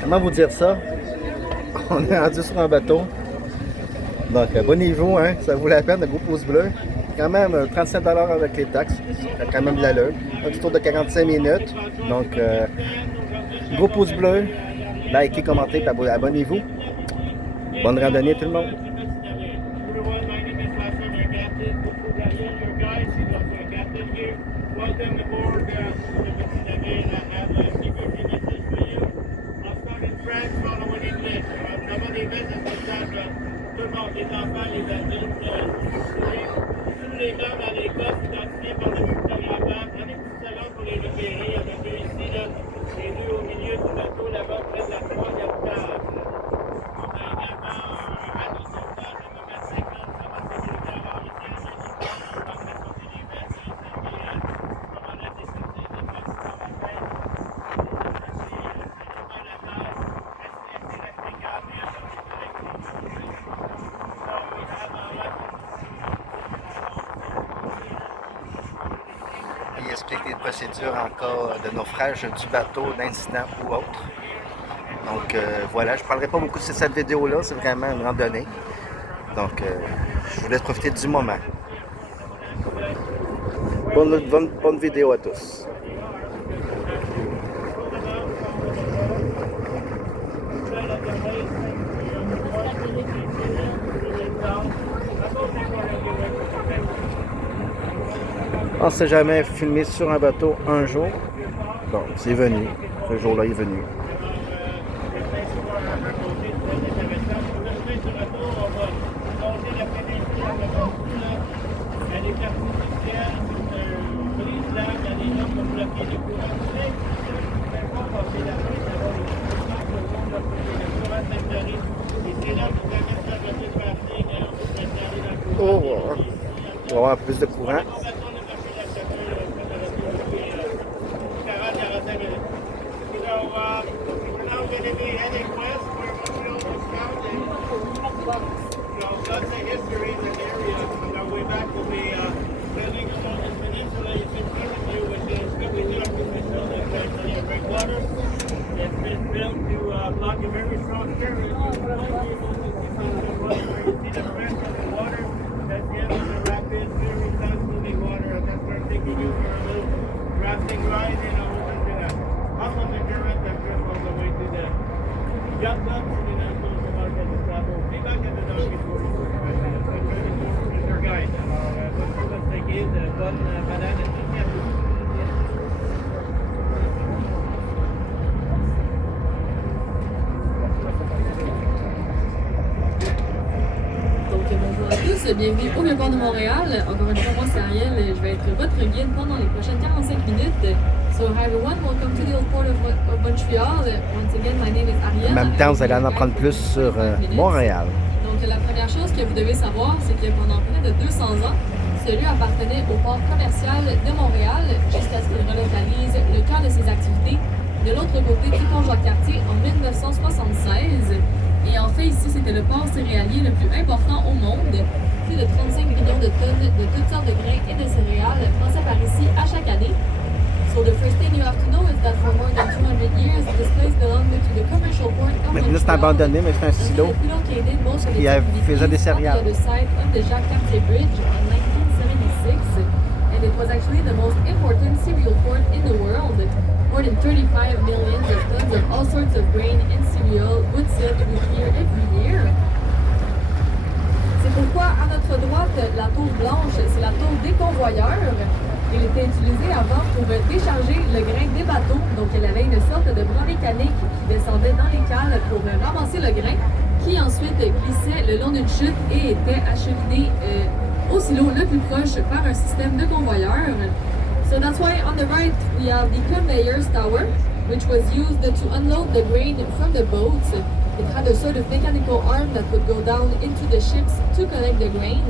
comment vous dire ça? On est rendu sur un bateau. Donc, abonnez-vous, hein, ça vaut la peine, le gros pouce bleu. Quand même 35 $ avec les taxes. Ça quand même de l'allure. Un petit tour de 45 minutes. Donc, gros pouce bleu. Likez, commentez, puis abonnez-vous. Bonne randonnée tout le monde. Welcome aboard, French, following English. Nobody visits the table. Tout le monde, les enfants, les adultes, tous les hommes à l'Écosse identifiés par le photographe. Prenez une petite seconde pour les repérer. Il y en a deux ici, là. Les deux au milieu du bateau, là-bas, près de la troisième table. On a également un radeau sauvetage de moment 50, ça va se faire le garage ici à Saint-Nicolas. On va transporter les vestes, les serviettes. On va mettre des sorties de partout dans la tête. Il explique les procédures en cas de naufrage du bateau, d'incident ou autre. Donc voilà, je ne parlerai pas beaucoup de cette vidéo-là, c'est vraiment une randonnée. Donc je vous laisse profiter du moment. Bonne vidéo à tous. On ne s'est jamais filmé sur un bateau un jour. Bon, c'est venu. Ce jour-là est venu. Oh, on va avoir plus de courant. Lots of history in the area. On our way back, we'll be building along this peninsula. You can see the view, which is what we do up in this building. There's plenty of breakwater. It's been built to block a very strong current. You might be able to see some of the water where you see the pressure of the water. That's the end of the rapids, very fast-moving water. That's where I'm taking you for a little rafting ride and a whole bunch of that. Up on the current that goes all the way to the yacht club. And then goes about at the travel. Be back at the dock before you go. Bonne balade à tous et à tous. Donc bonjour à tous, bienvenue au Vieux-Port de Montréal. Encore une fois, moi c'est Ariel et je vais être votre guide pendant les prochaines 45 minutes. So hi everyone, welcome to the old port of Montreal. Once again, my name is Ariel. En même temps, vous allez en apprendre plus sur Montréal. Donc la première chose que vous devez savoir, c'est que pendant près de 200 ans, ce lieu appartenait au port commercial de Montréal jusqu'à ce qu'il relocalise le cœur de ses activités de l'autre côté du pont Jacques-Cartier en 1976. Et en fait, ici, c'était le port céréalier le plus important au monde. Plus de 35 millions de tonnes de toutes sortes de grains et de céréales passaient par ici à chaque année. So the first thing you have to know is that for more than 200 years, this place belonged to the commercial port of Maintenant, c'est abandonné, mais c'est un silo qui faisait des céréales. And it was actually the most important cereal port in the world. More than 35 millions of tons of all sorts of grain and cereal would sail through here every year. C'est pourquoi, à notre droite, la tour blanche, c'est la tour des convoyeurs. Elle était utilisée avant pour décharger le grain des bateaux. Donc, elle avait une sorte de bras mécanique qui descendait dans les cales pour ramasser le grain, qui ensuite glissait le long d'une chute et était acheminé au silo le plus proche par un système de convoyeurs. So that's why on the right we have the conveyors tower, which was used to unload the grain from the boats. It had a sort of mechanical arm that would go down into the ships to collect the grain,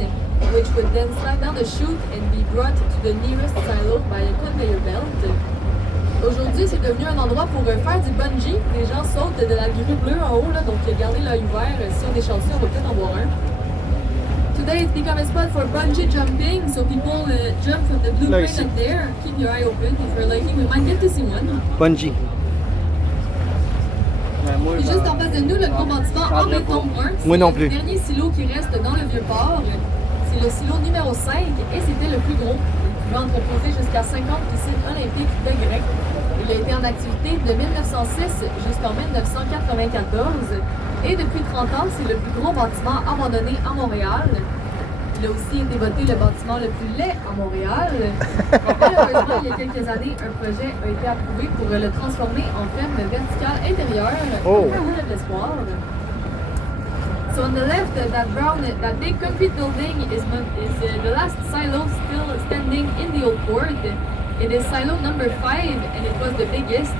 which would then slide down the chute and be brought to the nearest silo by a conveyor belt. Aujourd'hui, c'est devenu un endroit pour faire du bungee. Les gens sautent de la grue bleue en haut, là, donc gardez l'œil ouvert. Si on est chanceux, on va peut-être en voir un. Today it's become a spot for bungee jumping, so people jump from the blue crane up there. Keep your eye open. If you're lucky, we might get to see one. Bungee. Et juste en face de nous, le gros bâtiment en béton 1, Moi non c'est plus. le dernier silo qui reste dans le Vieux-Port. C'est le silo numéro 5 et c'était le plus gros. Il pouvait entreposer jusqu'à 50 piscines olympiques de grec. Il a été en activité de 1906 jusqu'en 1994 et depuis 30 ans, c'est le plus gros bâtiment abandonné à Montréal. Il a aussi été voté le bâtiment le plus laid à Montréal. Malheureusement, il y a quelques années, un projet a été approuvé pour le transformer en ferme verticale intérieure. Oh. Un peu de l'espoir. So on the left, that big concrete building is the last silo still standing in the old port. It is silo number 5 and it was the biggest.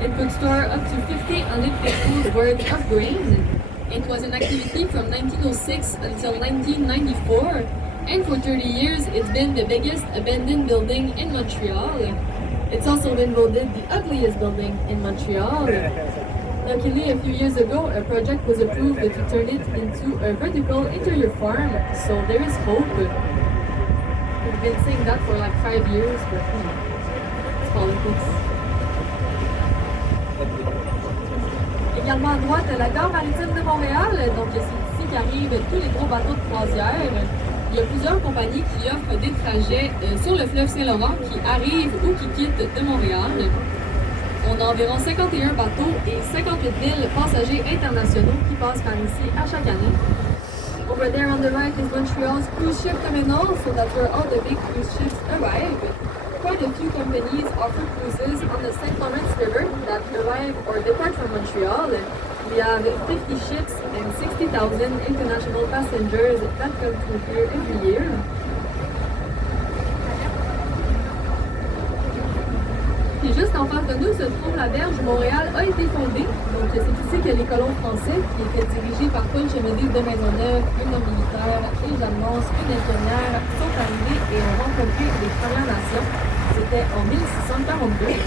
It could store up to 50 Olympic pools worth of grain. It was in activity from 1906 until 1994, and for 30 years it's been the biggest abandoned building in Montreal. It's also been voted the ugliest building in Montreal. Luckily, a few years ago, a project was approved to turn it into a vertical interior farm, so there is hope. We've been saying that for like 5 years, but it's politics. Également à droite, la gare maritime de Montréal. Donc, c'est ici qu'arrivent tous les gros bateaux de croisière. Il y a plusieurs compagnies qui offrent des trajets sur le fleuve Saint-Laurent qui arrivent ou qui quittent de Montréal. On a environ 51 bateaux et 58 000 passagers internationaux qui passent par ici à chaque année. Over there on the right is Montreal's cruise ship terminal, so that's where all the big cruise ships arrive. Quite a few companies offer cruises on the St. Lawrence River that arrive or depart from Montreal. We have 50 ships and 60,000 international passengers that come through here every year. Puis juste en face de nous se trouve la berge où Montréal a été fondée. Donc c'est ici que les colons français, qui étaient dirigés par Paul Chemédé de Maisonneuve, un homme militaire, et Jeanne Mance, une infirmière, sont arrivés et ont rencontré les Premières Nations. C'était en 1642.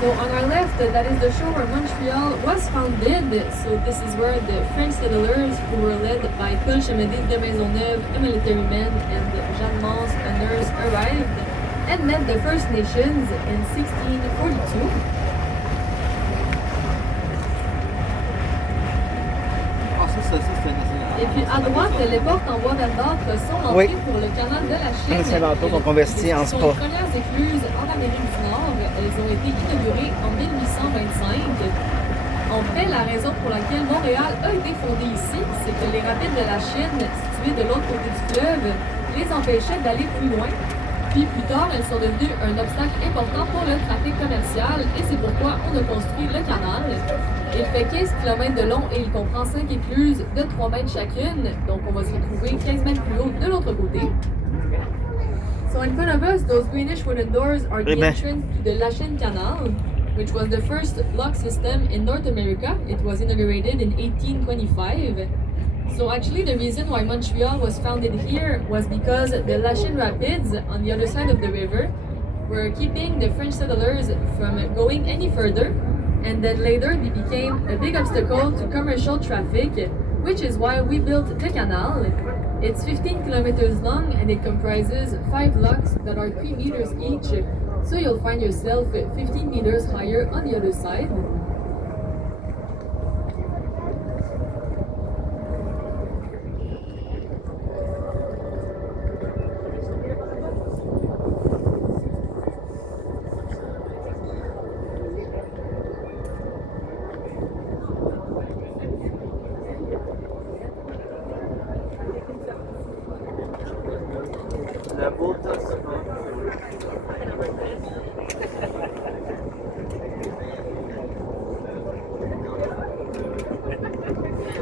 So on our left, that is the shore where Montreal was founded. So this is where the French settlers, who were led by Paul Chemédé de Maisonneuve, a military man, and Jeanne Mance, a nurse, arrived and met the First Nations in 1642. Et puis à droite, les portes en bois verdâtre sont l'entrée pour le canal de la Chine. C'est l'entour qu'on convertit en Ce sont spa. les premières écluses en Amérique du Nord. Elles ont été inaugurées en 1825. En fait, la raison pour laquelle Montréal a été fondée ici, c'est que les rapides de la Chine, situés de l'autre côté du fleuve, les empêchaient d'aller plus loin. Puis plus tard, elles sont devenues un obstacle important pour le trafic commercial et c'est pourquoi on a construit le canal. Il fait 15 km de long et il comprend 5 écluses de 3 mètres chacune, donc on va se retrouver 15 mètres plus haut de l'autre côté. So in front of us, those greenish wooden doors are the entrance to the Lachine Canal, which was the first lock system in North America. It was inaugurated in 1825. So actually the reason why Montreal was founded here was because the Lachine Rapids on the other side of the river were keeping the French settlers from going any further, and then later they became a big obstacle to commercial traffic, which is why we built the canal. It's 15 kilometers long and it comprises 5 locks that are 3 meters each, so you'll find yourself 15 meters higher on the other side.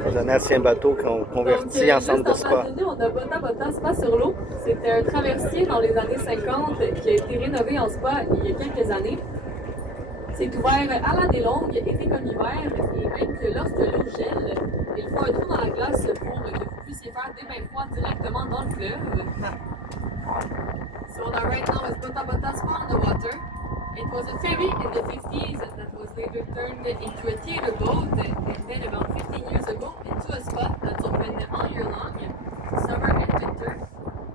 C'est un ancien bateau qu'on convertit en centre de spa. Nous, on a Bota Bota Spa sur l'eau. C'était un traversier dans les années 50 qui a été rénové en spa il y a quelques années. C'est ouvert à l'année longue, été comme hiver, et même que lorsque l'eau gèle, il faut un trou dans la glace pour que vous puissiez faire des bains froids directement dans le fleuve. So on our right now is Bota Bota Spa on the water. It was a ferry in the 50s that was later turned into a theater boat, and then about 15 years ago into a spa that's open all year long, summer and winter.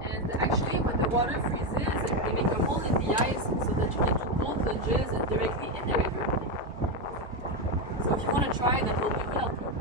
And actually, when the water freezes, they make a hole in the ice so that you can do cold plunges directly in the river. try that will be helpful.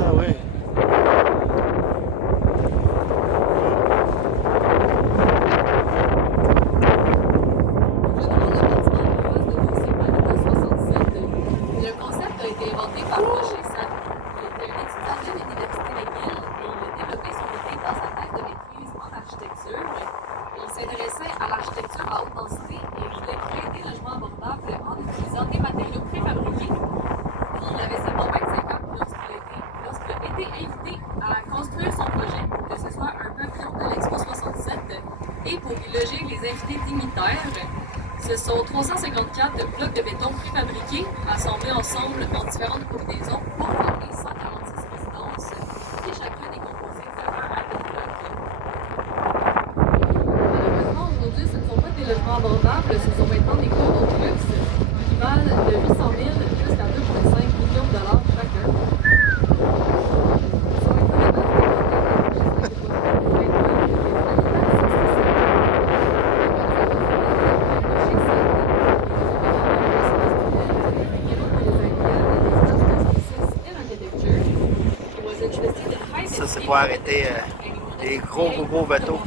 Ah oui. Le concept a été inventé par Roger Sand. Il était un étudiant de l'Université McGill et il a développé son idée dans sa thèse de maîtrise en architecture. Il s'intéressait à l'architecture à haute densité et il voulait créer des logements abordables en utilisant des matériaux préfabriqués. Il avait seulement 25 ans lorsqu'il a été invité à construire son projet pour que ce soit un pavillon de l'Expo 67 et pour y loger les invités dignitaires. Ce sont 354 blocs de béton préfabriqués assemblés ensemble en différentes combinaisons pour former 146 résidences et chacune est composée de 1 à 2 blocs. Malheureusement, aujourd'hui, ce ne sont pas des logements abordables, ce sont maintenant des condos de luxe qui valent de 800 000 jusqu'à 2,5 millions de dollars chacun. Ça, c'est pour arrêter les gros bateaux.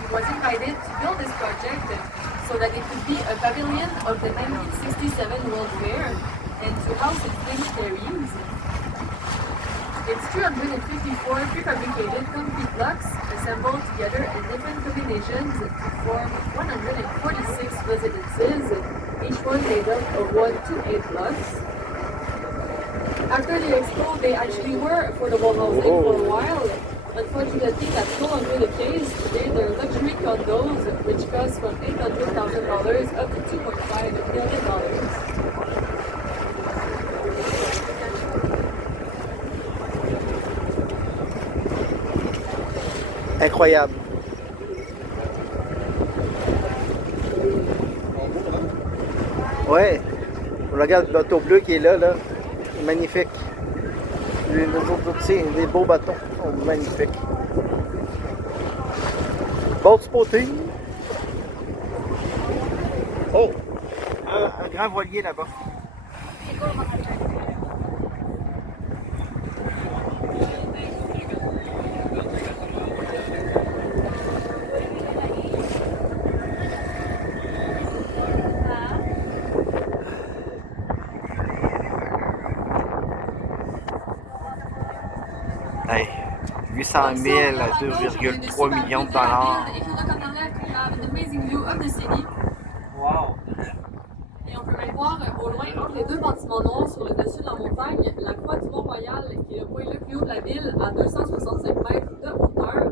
He was invited to build this project so that it could be a pavilion of the 1967 World Fair and to house its dignitaries. It's 354 prefabricated concrete blocks assembled together in different combinations to form 146 residences, each one made up of 1 to 8 blocks. After the expo, they actually were affordable housing for a while. Unfortunately, that's no longer the case. Today, they're luxury condos, which cost from $800,000 up to $2.5 million. Incroyable. Ouais. On regarde le bateau bleu qui est là. Magnifique. Les autres aussi, des beaux bateaux. Oh, magnifiques. Boat spotting. Oh! Un grand voilier là-bas. Hey, 800 000 à 2,3 millions de dollars. Wow! Et on peut même voir au loin, entre les deux bâtiments noirs sur le dessus de la montagne, la croix du Mont-Royal, qui est le point le plus haut de la ville, à 265 mètres de hauteur.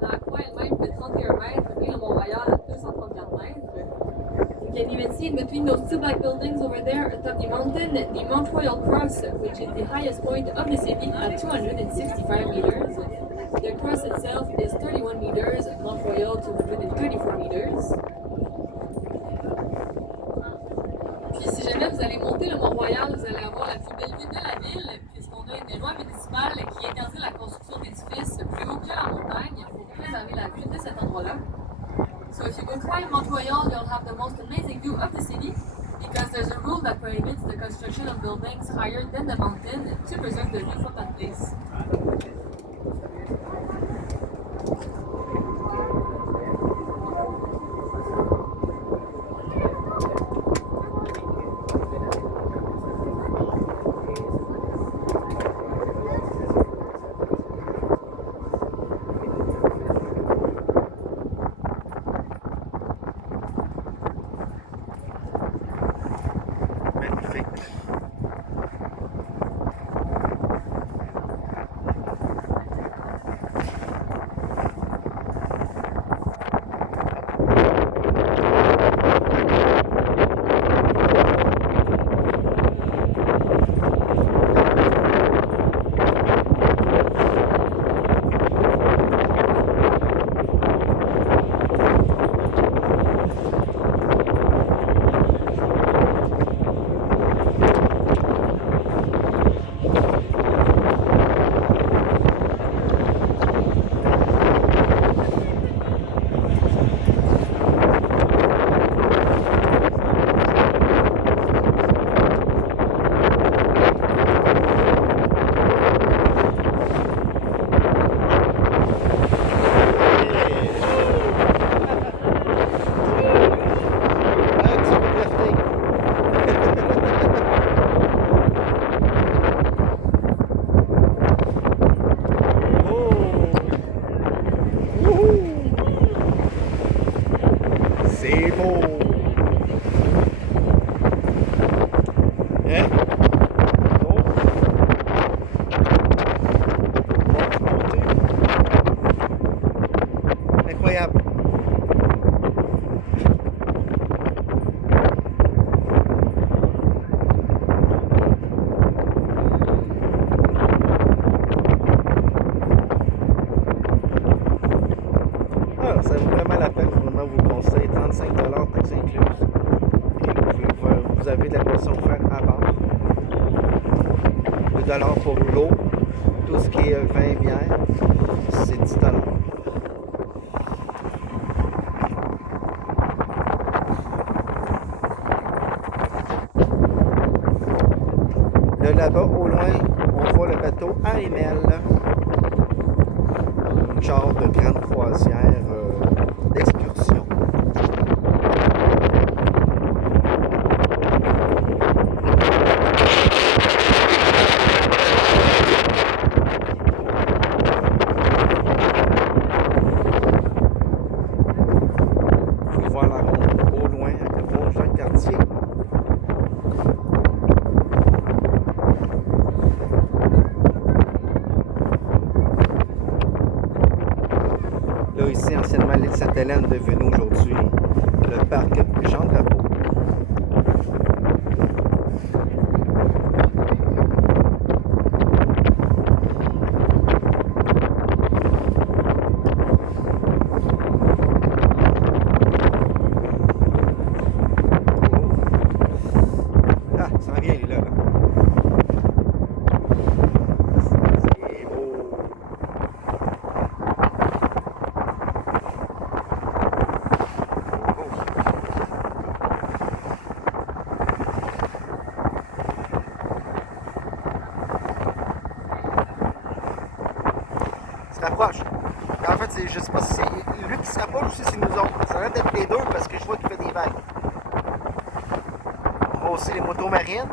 La croix elle-même fait 31 mètres et le Mont-Royal à 234 mètres. You can even see in between those two black buildings over there atop the mountain, the Mount Royal Cross, which is the highest point of the city at 265 meters. The cross itself is 31 meters, Mount Royal 234 meters. Puis si jamais vous allez monter le Mont-Royal, vous allez avoir la plus belle vue de la ville, puisqu'on a une loi municipale qui interdit la construction d'édifices plus haut que la montagne pour préserver la vue de cet endroit-là. So if you go climb Mount Royal, you'll have the most amazing view of the city, because there's a rule that prohibits the construction of buildings higher than the mountain to preserve the view from that place. Magnifique. incroyable. Ah, ça vaut vraiment la peine, vraiment vous conseille, 35 taxes incluses. Et vous avez de la boisson offerte à bord. 2 pour l'eau, tout ce qui est vin, bière, c'est 10 $. Là, là-bas, au loin, on voit le bateau AML, une genre de grande croisière d'excursion. Vous pouvez voir la ronde au loin avec le pont Jacques-Cartier. Là, ici, anciennement, l'île Sainte-Hélène, devenue aujourd'hui le parc Jean-Drapeau. Ah, ça vient, il est là. C'est beau. Se rapproche. En fait, je sais pas si c'est lui qui se rapproche ou si c'est nous autres. Ça a l'air d'être les deux parce que je vois qu'il fait des vagues. On voit aussi les motos marines.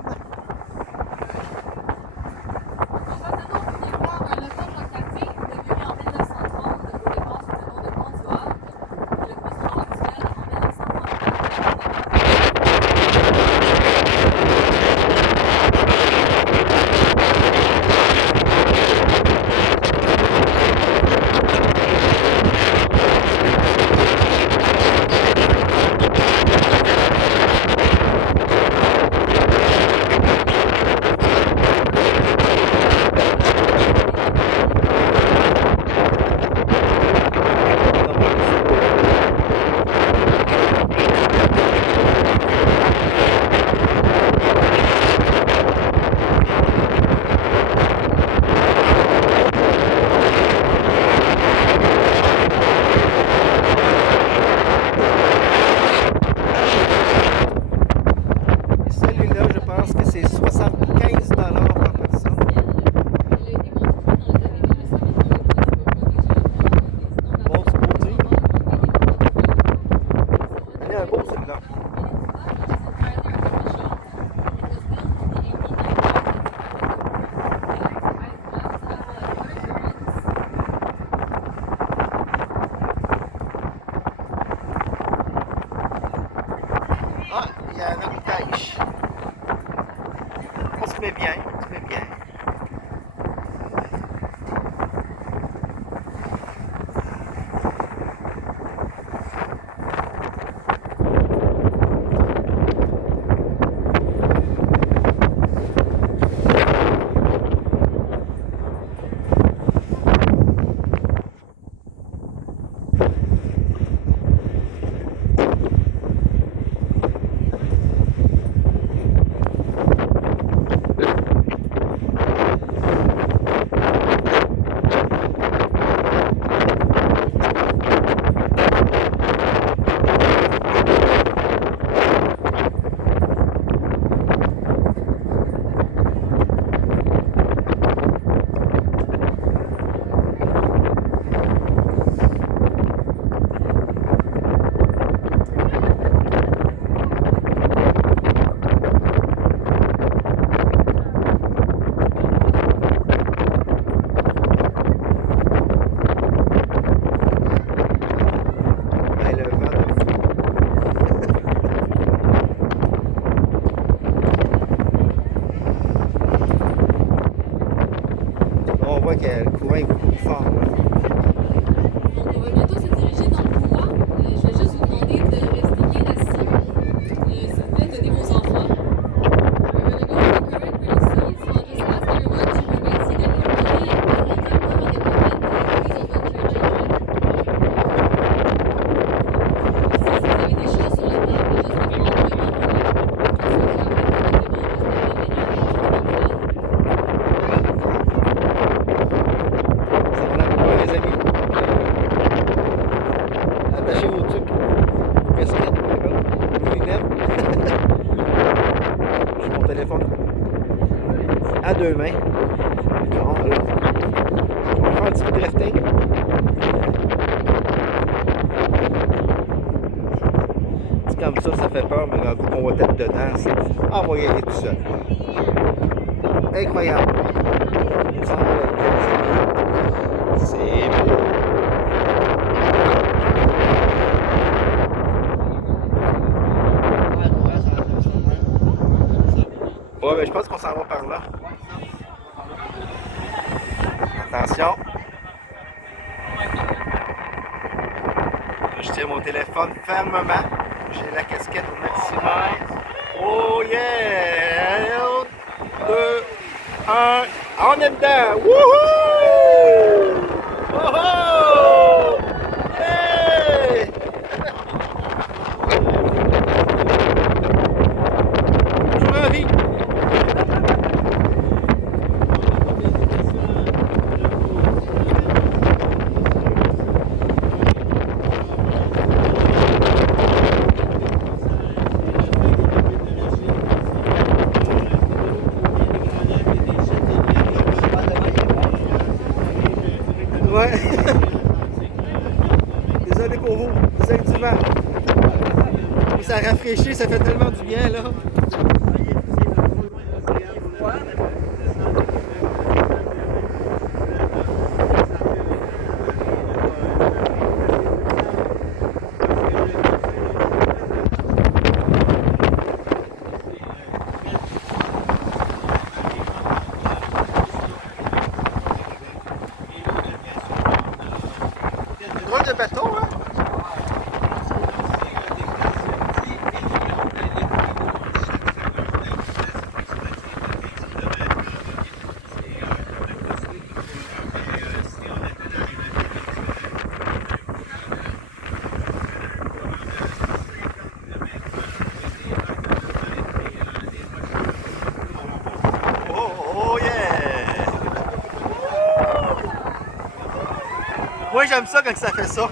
Celui-là, je pense que c'est 75 $ par personne. Bon, c'est beau, tu sais. Il est un beau, celui-là. Ah, il y a un autre qui pêche. On se met bien, on se met bien. attachez vos trucs. Casquette, vos lunettes. J'ai mon téléphone à deux mains. On va faire un petit peu de drifting. C'est comme ça fait peur, mais quand on va être dedans, c'est... Ah, on va y aller tout seul. Incroyable. C'est beau. Ouais, mais je pense qu'on s'en va par là. Attention. Je tiens mon téléphone fermement. J'ai la casquette au maximum. Oh yeah! 2, 1, on est dedans! Wouhou! Oh oh! Hey! Toujours en vie! Ouais. Désolé pour vous, désolé du vent. Ça rafraîchit, ça fait tellement du bien là. Drôle de bateau, hein? Oh yeah! Moi j'aime ça quand ça fait ça.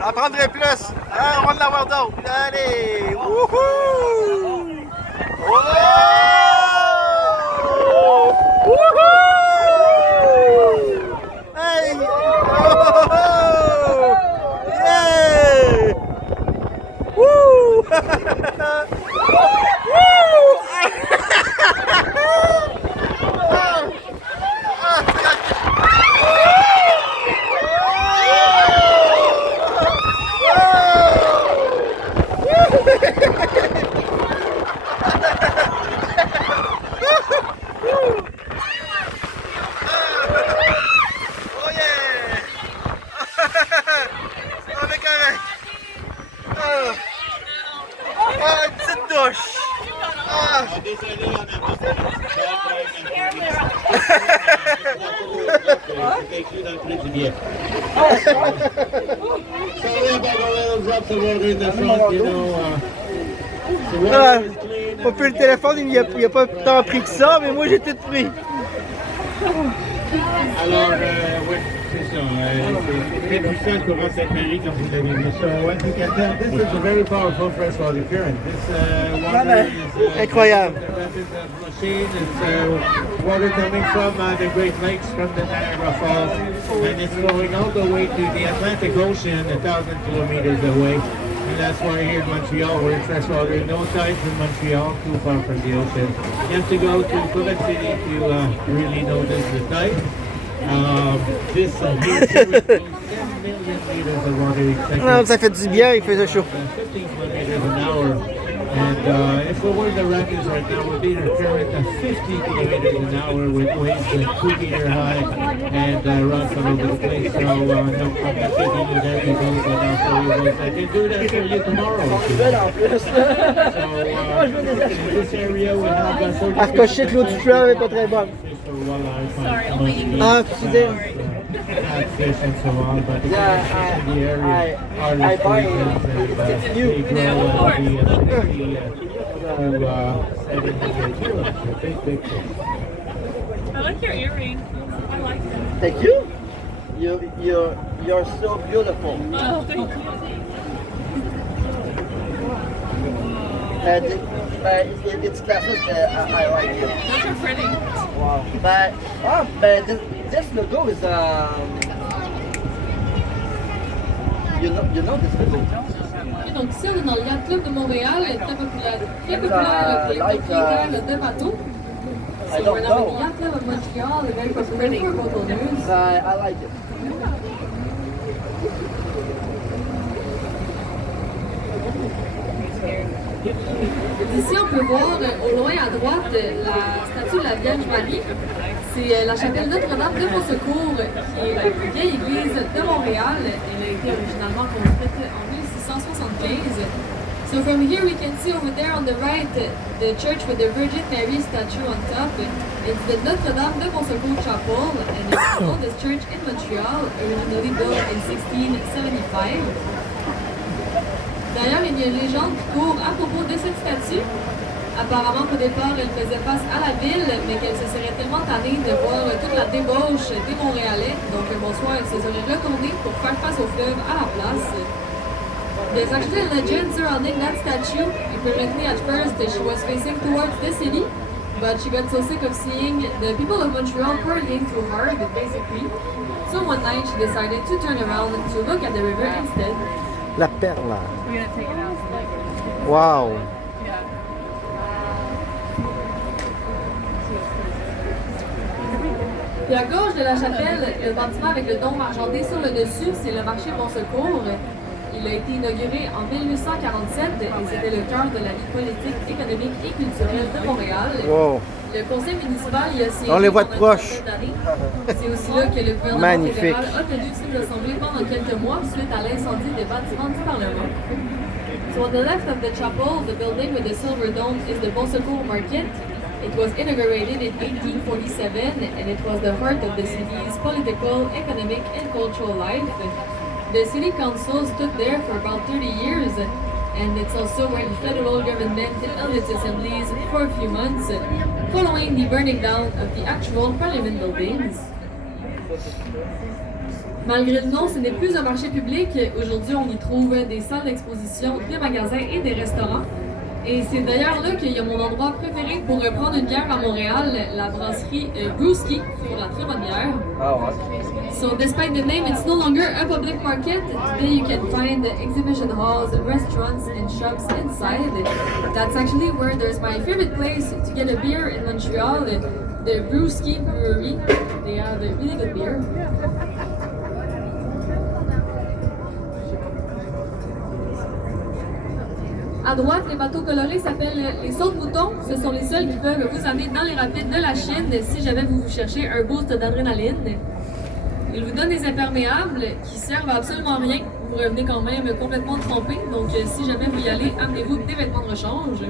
J'en prendrai plus. Ah, on va en avoir d'autres. Allez! Wouhou! Oh! Wouhou! Hey! Oh! Yeah! Wouh! Ah, une petite douche. Ah. Pas plus le téléphone, il n'y a pas tant pris que ça, mais moi j'ai tout pris. Alors, oui, c'est ça. C'est pour ça qu'on va cette mairie quand vous l'avez vu. So, what you can tell, this is a very powerful freshwater current. This water is incroyable. The rapids machine. It's water coming from the Great Lakes, from the Niagara Falls, and it's flowing all the way to the Atlantic Ocean, 1,000 kilometers away. And that's why here in Montreal, we're in freshwater. No tides in Montreal, too far from the ocean. You have to go to Quebec City to really notice the tide. This here carries 10 million liters of water each second. Non, ça fait du bien, il fait chaud. 15 kilometers an hour. And if we were the rapids right now, we'd be in a current of 50 kilometers an hour with waves 2 meter high and runs all over the place. So no, I'm not taking you there because I'll show you both. I can do that for you tomorrow. So in this area we have 30. Parce que je sais que l'eau du fleuve n'est pas très bonne. Ah, tu disais. Fish and so on, but the area are I buy it. You. I like your earring. I like them. Thank you. You're so beautiful. Oh, thank you. It's classic. I like it. Those are pretty. Wow. But this logo is you know this logo. Et donc ici, on est dans le Yacht Club de Montréal, très populaire pour les propriétaires de bateaux. I So don't we're now at know. the Yacht Club of Montreal, very popular for boat owners. I like it. Ici, on peut voir au loin à droite la statue de la Vierge Marie. C'est la chapelle Notre-Dame de Bon-Secours, qui est la plus vieille église de Montréal. Elle a été originalement construite en 1675. So from here we can see over there on the right the church with the Virgin Mary statue on top. It's the Notre-Dame de Bon-Secours Chapel, and it's the oldest church in Montreal, originally built in 1675. D'ailleurs, il y a une légende qui court à propos de cette statue. Apparemment qu'au départ, elle faisait face à la ville, mais qu'elle se serait tellement tannée de voir toute la débauche des Montréalais. Donc, un bonsoir, elle se serait retournée pour faire face au fleuve à la place. There's actually a legend surrounding that statue. Apparently, at first, she was facing towards the city, but she got so sick of seeing the people of Montreal partying too hard, basically. So one night, she decided to turn around to look at the river instead. La perle. We're gonna take it out. Wow. Yeah. Puis à gauche de la chapelle, le bâtiment avec le dôme argenté sur le dessus, c'est le marché Bon Secours. Il a été inauguré en 1847 et c'était le cœur de la vie politique, économique et culturelle de Montréal. Wow. Le conseil municipal y a siégé On les voit de pendant une proche. vingtaine d'années. C'est aussi là que le gouvernement Magnifique. fédéral a tenu ses assemblées pendant quelques mois suite à l'incendie des bâtiments du Parlement. So on the left of the chapel, the building with the silver dome is the Bon Secours Market. It was inaugurated in 1847 and it was the heart of the city's political, economic and cultural life. The city council stood there for about 30 years and it's also where the federal government held its assemblies for a few months, following the burning down of the actual parliament buildings. Malgré le nom, ce n'est plus un marché public. Aujourd'hui, on y trouve des salles d'exposition, des magasins et des restaurants. Et c'est d'ailleurs là qu'il y a mon endroit préféré pour prendre une bière à Montréal, la brasserie Brewski, pour la très bonne bière. Ah ouais. So despite the name, it's no longer a public market. Today you can find exhibition halls, restaurants and shops inside. That's actually where there's my favorite place to get a beer in Montreal, the Brewski Brewery. They have a really good beer. À droite, les bateaux colorés s'appellent les sautes-moutons. Ce sont les seuls qui peuvent vous amener dans les rapides de la Chine si jamais vous cherchez un boost d'adrénaline. Ils vous donnent des imperméables qui servent à absolument rien. Vous revenez quand même complètement trempé. Donc si jamais vous y allez, amenez-vous des vêtements de rechange.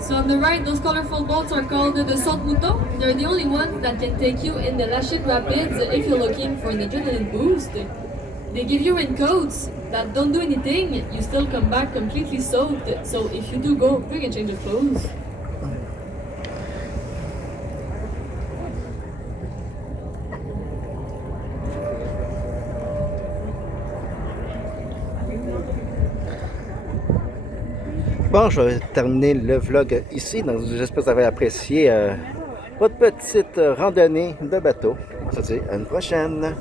So on the right, those colorful boats are called the sautes-moutons. They're the only ones that can take you in the Lachine Rapids if you're looking for an adrenaline boost. They give you raincoats that don't do anything. You still come back completely soaked. So if you do go, bring a change of clothes. Bon, je vais terminer le vlog ici. Donc, j'espère que vous avez apprécié votre petite randonnée de bateau. On se dit à une prochaine.